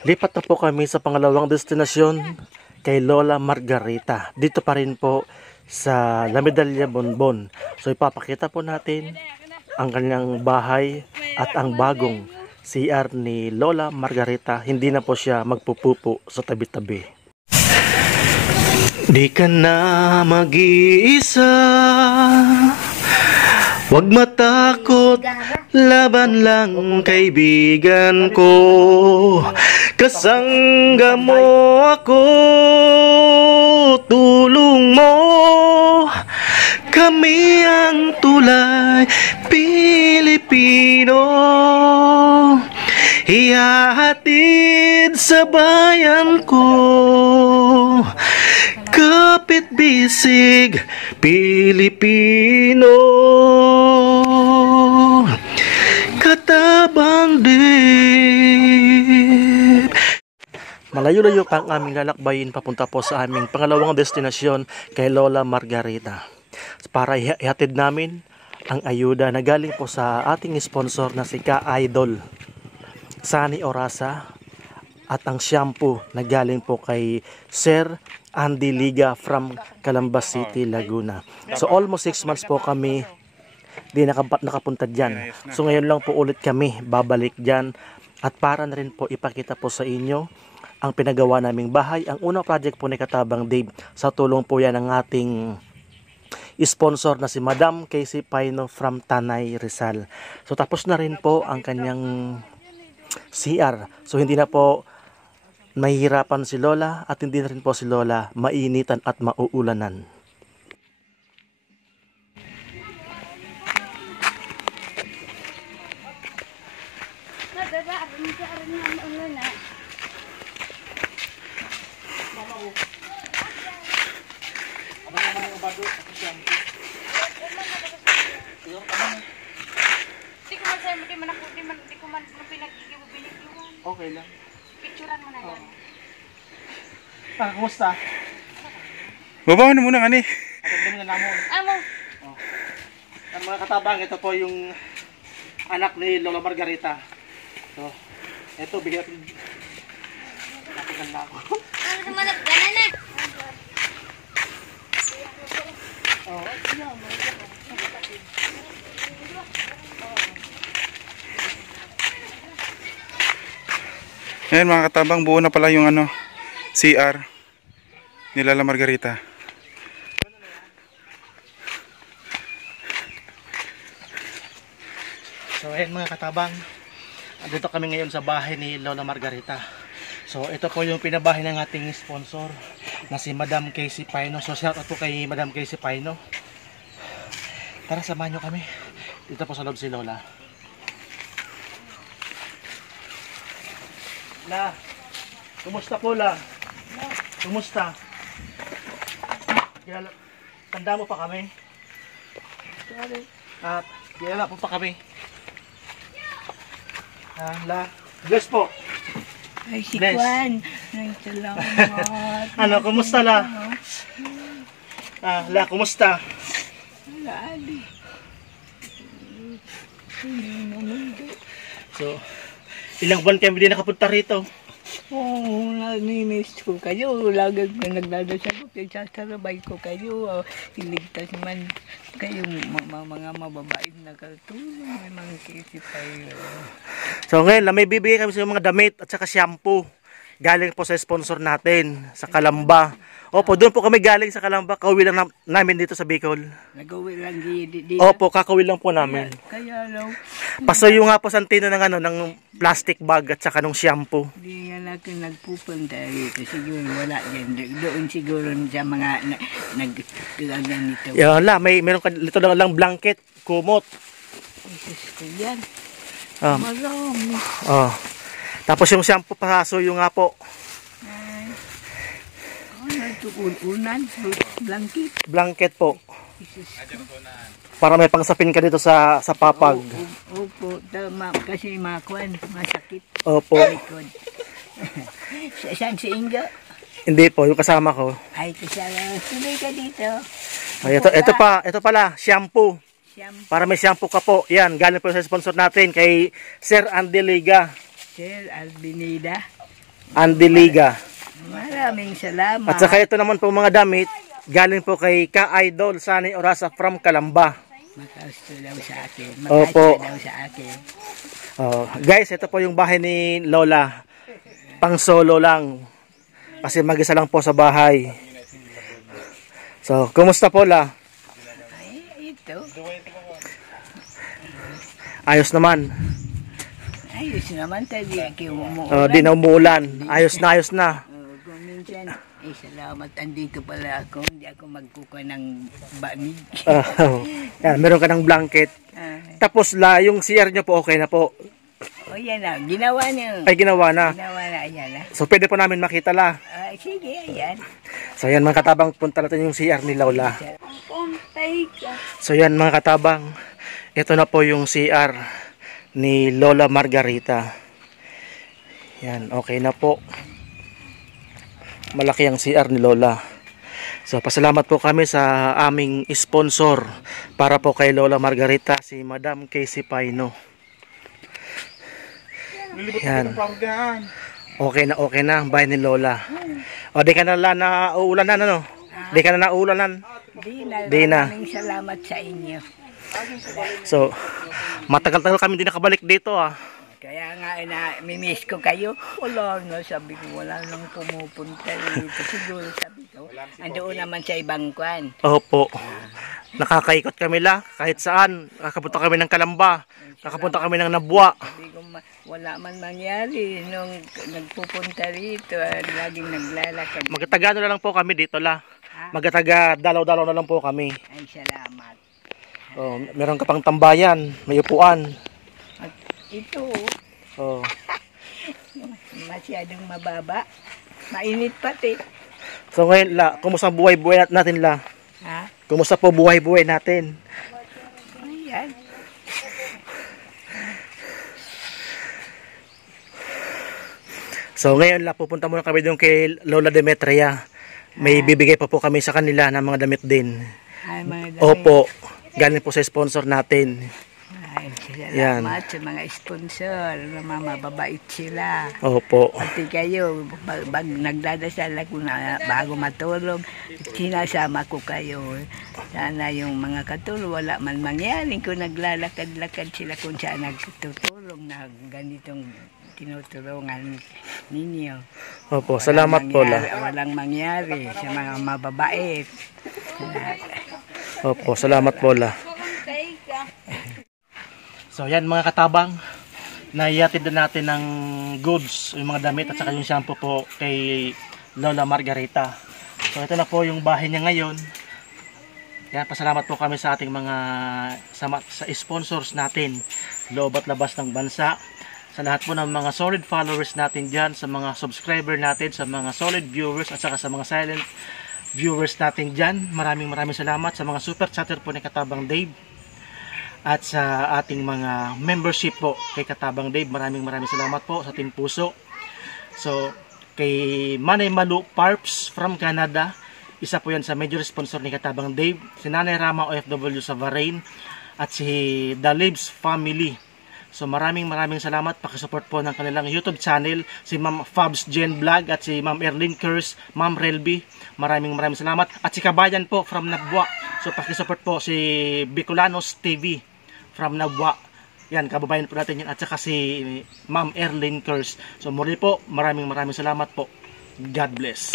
Lipat na po kami sa pangalawang destinasyon kay Lola Margarita. Dito pa rin po sa La Medalla Bonbon. So ipapakita po natin ang kanyang bahay at ang bagong CR ni Lola Margarita. Hindi na po siya magpupupo sa tabi-tabi. Di ka na mag-iisa, wag matakot, laban lang kaibigan ko. Kasangga mo ako, tulong mo. Kami ang tulay Pilipino, ihahatid sa bayan ko. Kapit bisig Pilipino, katabang dip. Malayo-layo pa ang aming lalakbayin papunta po sa aming pangalawang destinasyon kay Lola Margarita. Para ihatid namin ang ayuda na galing po sa ating sponsor na si Ka-Idol Sunny Orasa at ang shampoo na galing po kay Sir Andy Liga from Calambas City, Laguna. So almost 6 months po kami di nakapunta dyan. So ngayon lang po ulit kami babalik dyan at para na rin po ipakita po sa inyo ang pinagawa naming bahay. Ang unang project po ni Katabang Dave, sa tulong po yan ng ating sponsor na si Madam Casey Paino from Tanay, Rizal. So tapos na rin po ang kanyang CR. So hindi na po mahihirapan si Lola at hindi na rin po si Lola mainitan at mauulanan. Okay lang. Picturean mo na yan. Kumusta? Babaw na muna kani. At na namon. Amo. Oh. Ang mga katabang, ito po yung anak ni Lola Margarita. So, ito bigyan natin. Napikan na ako. Ano naman nagdala na? Oh, Ayan mga katabang, buo na pala yung CR ni Lola Margarita. So ayan mga katabang, dito kami ngayon sa bahay ni Lola Margarita. So ito po yung pinabahay ng ating sponsor na si Madam Casey Paino. So shout out po kay Madam Casey Paino. Tara, samahan nyo kami. Dito po sa loob si Lola. La, kumusta po La? Kumusta? Tanda mo pa kami? At kilala po pa kami. La, bless po. Ay, si Bless. Juan. Ay, salamat. Ano, kumusta La? La, kumusta? Wala, Ali. So, ilang buwan kami din nakapunta rito. Oo, nanimiss ko kayo. Lagi ko nagdadasal ko. Sasarabay ko kayo. Iligtas man kayong mga mababaeng nakatulong. May mga kisip kayo. So ngayon, may bibigay kami sa mga damit at saka shampoo. Galing po sa sponsor natin, sa Calamba. Opo, doon po kami galing sa Calamba. Kauwi lang namin dito sa Bicol. Nagawi lang di. Opo, kakauwi lang po namin. Kaya lang. Pasuyo nga po Santino ng plastic bag at saka ng shampoo. Di nga natin nagpupunta rito. Siguro wala dyan. Doon siguro sa mga nagkagagan nito. Yan la, meron ka dito lang blanket, kumot. Jesus ko yan. Um, Marami. oh. Tapos yung shampoo pasuyo nga po. Ay. Ano ito? Unan? Blanket? Blanket po. Jesus. Para may pangsapin ka dito sa papag. Opo, tama. Kasi makuan, masakit. Opo. Likod. Saan si Inga? Hindi po, yung kasama ko. Ay, kasama. Tuloy ka dito. Ay, ito pala, shampoo. Shampoo. Para may shampoo ka po. Yan, galing po sa sponsor natin kay Sir Andy Liga. Sir Albinida. Andiliga. Maraming salamat. At saka ito naman po mga damit, galing po kay Ka-Idol Sunny Orasa from Calamba. Makasto daw sa akin. Opo. Daw sa akin. Oh, guys, ito po yung bahay ni Lola. Pang solo lang. Kasi mag-isa lang po sa bahay. So, kumusta po la? Ay, ito. Ayos naman. Ayos naman tayo. Di na umuulan. Ayos na. Kung minsan, salamat. Andito pala ako. Hindi ako magkukuha ng banig. Yan, meron ka ng blanket. Tapos la, yung CR nyo po okay na po. O yan na. Ginawa niyo. Ay, ginawa na. Ginawa na. Ayan na. So, pwede po namin makita la. Sige, ayan. So, yan mga katabang, punta natin yung CR ni Lola. Puntay ka. So, yan mga katabang. Ito na po yung CR ni Lola Margarita. Yan, okay na po. Malaki ang CR ni Lola. So, pasalamat po kami sa aming sponsor para po kay Lola Margarita, si Madam Casey Paino. Yan. Okay na ang bahay ni Lola. O, di ka na nauulanan, ano? Di ka na nauulanan. Di na. Maraming salamat sa inyo. So, matagal-tagal kami din nakabalik dito ah. Kaya nga mimiss ko kayo. Wala na, sabi ko, wala nang pumupunta dito. Siguro sabi ko, andoon naman sa ibang kwan. Opo. Nakakaikot kami la, kahit saan. Nakapunta kami ng Calamba. Nakapunta kami ng Nabwa. Sabi ko, wala man mangyari nung nagpupunta rito. Laging naglalakad. Magtagano na lang po kami dito la. Magtaga dalaw-dalaw na lang po kami. Ay, salamat. Oh, meron ka pang tambayan, may upuan. At ito, Oh. masyadong mababa. Mainit pati. So ngayon la, kumusta ang buhay-buhay natin la? Ha? Kumusta po buhay-buhay natin? Ayan. So ngayon la, pupunta muna kami doon kay Lola Demetria. May bibigay pa po kami sa kanila ng mga damit din. Ay, mga dami. Opo, galing po sa sponsor natin. Ay, salamat sa mga sponsor. Mababait sila. Opo. Pati kayo, pag nagdadasal ako na bago matulog, sinasama ko kayo. Sana yung mga katulong, wala man mangyari kung naglalakad-lakad sila kung saan nagtutulong na ganitong tinutulungan ninyo. Opo, salamat po la. Walang mangyari sa mga mababait. Opo, salamat po la. Puntay ka. So yan mga katabang, naiyatid na natin ng goods, yung mga damit at saka yung shampoo po kay Lola Margarita. So ito na po yung bahay niya ngayon. Yan, pasalamat po kami sa ating mga sa sponsors natin, loob at labas ng bansa. Sa lahat po ng mga solid followers natin dyan, sa mga subscriber natin, sa mga solid viewers at saka sa mga silent viewers natin dyan. Maraming salamat sa mga super chatter po ni Katabang Dave. At sa ating mga membership po kay Katabang Dave, maraming salamat po sa Team Puso. So, kay Manay Malu Parps from Canada, isa po yan sa major sponsor ni Katabang Dave. Si Nanay Rama OFW sa Bahrain at si The Lives Family. So maraming salamat, pakisupport po ng kanilang YouTube channel, si Ma'am Fabs Jen Vlog at si Ma'am Erlyn Curse, Ma'am Relby. Maraming salamat. At si Kabayan po from Nabwa. So pakisupport po si Bicolanos TV from Nabwa. Yan, kababayan po natin yan. At saka si Ma'am Erlyn Curse. So muli po, maraming salamat po. God bless.